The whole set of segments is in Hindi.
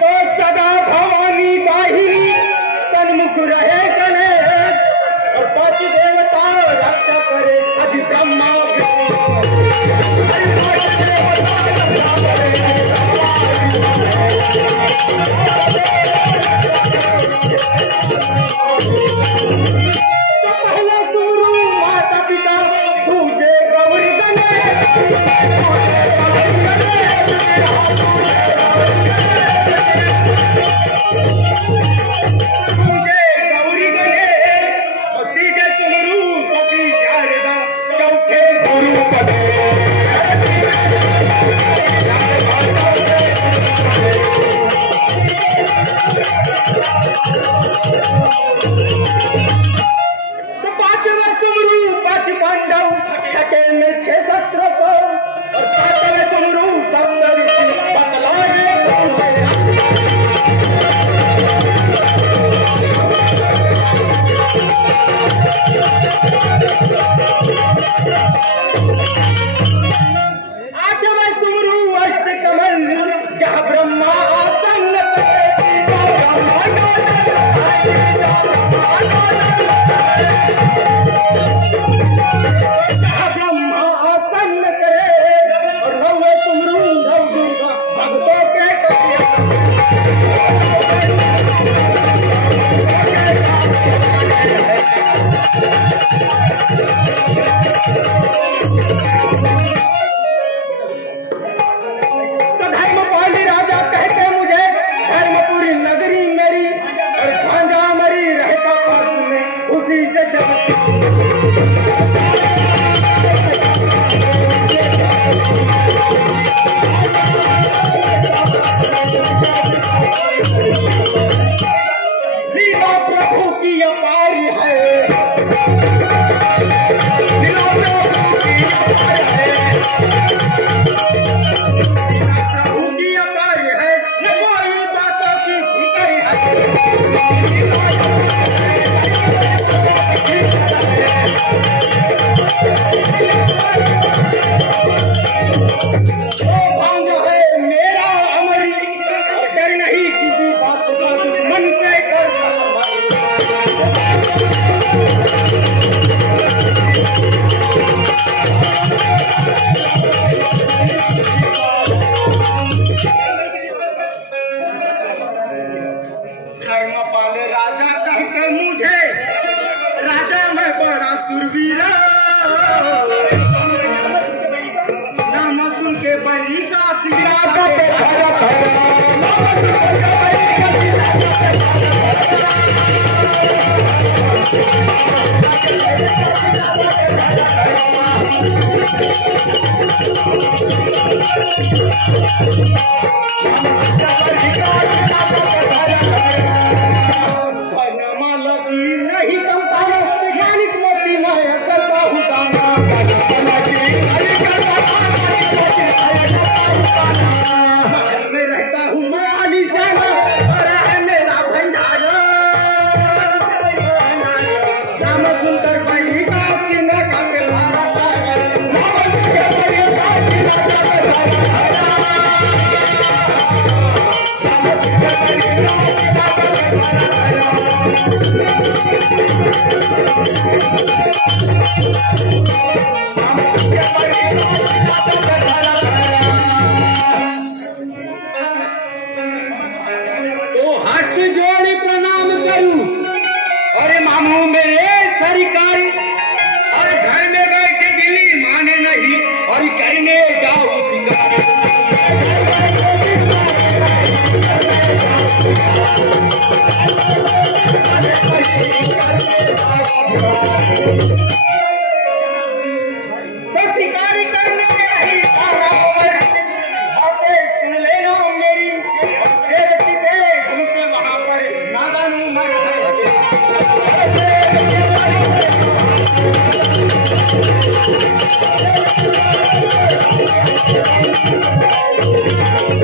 तो सदा भवानी बाहिनी सन्मुख रहे गणेश और पच देवता रक्षा करे अज ब्रह्मा तो पहले गुरु माता पिता पूजे गौरी गणेश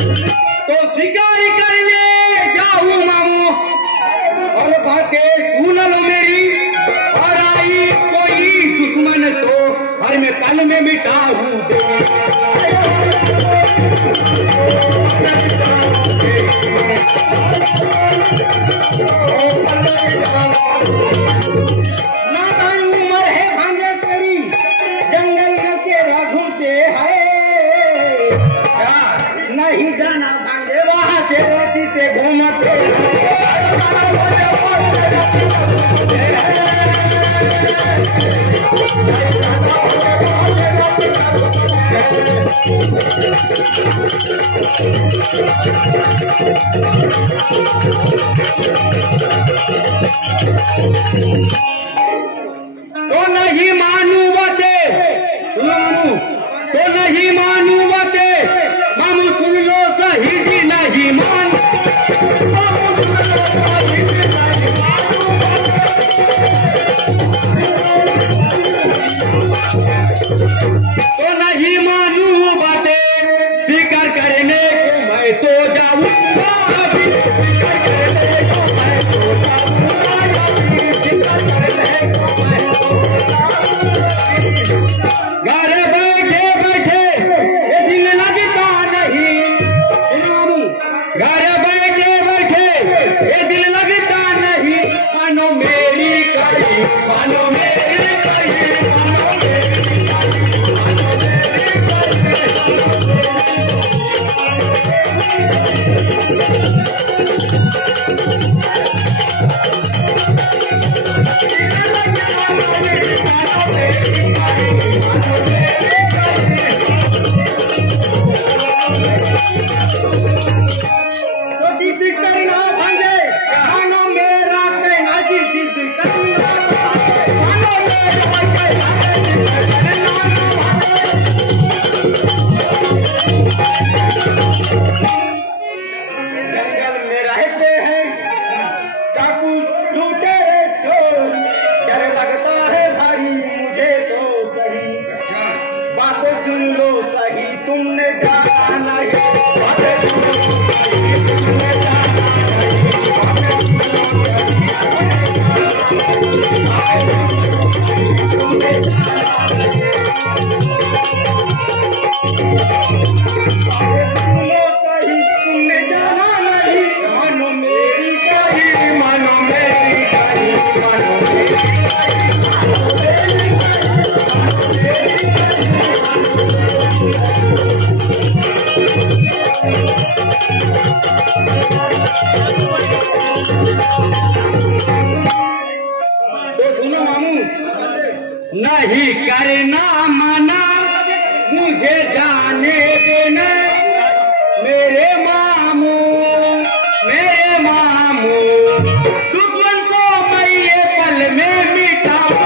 तो शिकारी करने जाऊं मामू और बातें सुन लो मेरी और आई कोई दुश्मन तो हर में कल में मिटाऊं उम्र है भांगे तेरी जंगल में तेरा घूमते है नहीं जाना भांगे वहां से रोटी से घूमते तो नहीं मानू बातें तो नहीं मानू बातें मामू सुन लो सही जी नहीं मान तो नहीं मानू बातें स्वीकार करने को मैं तो जाऊंगा स्वीकार करने को मैं तो जाऊंगा स्वीकार करने को मैं घर बैठे बैठे ये दिल लगता नहीं घर बैठे बैठे ये दिल लगता नहीं मानो मेरी कही मानो मेरी कही मानो मेरी सुन लो सही तुमने जाना नहीं मानो मेरी कही मानो मेरी कही मानो नहीं करना मना मुझे जाने देना मेरे मामू दुश्मन को मैं ये पल में मिटाऊं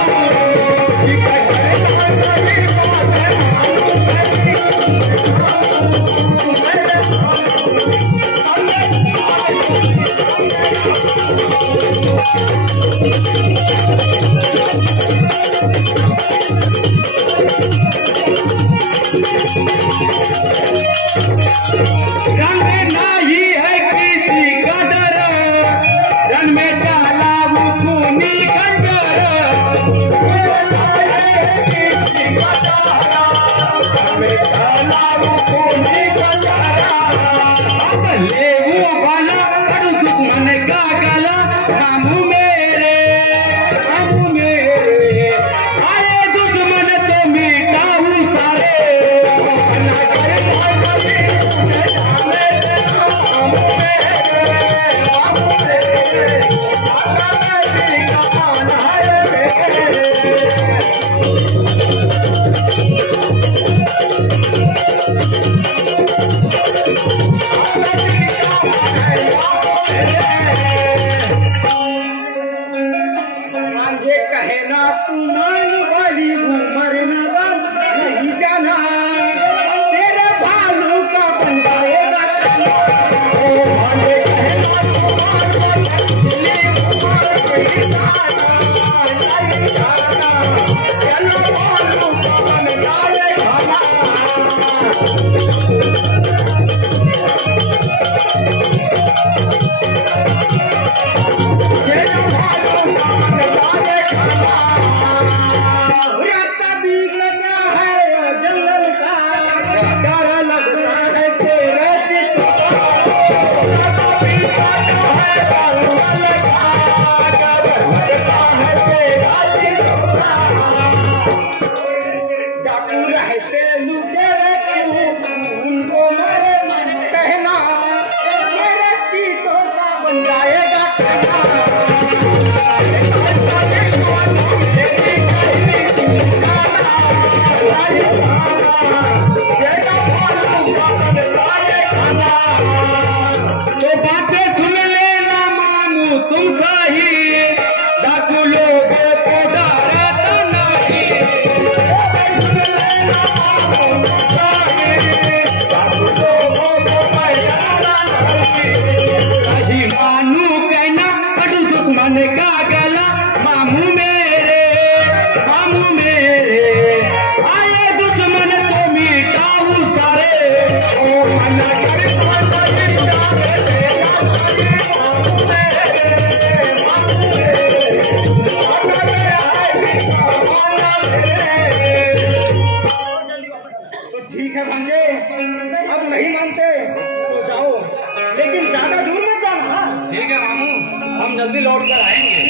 तो बातें सुन लेना मामू तुम सही, डाकू लोगों को डरता नहीं। सही मानू कहना कटू दुश्मन का गला, मामू मेरे आए दुश्मन को मिटाऊ सारे। ओ मना ठीक है भांजे, अब नहीं मानते तो जाओ, लेकिन ज्यादा दूर मत जाना। ठीक है मामू, हम जल्दी लौट कर आएंगे।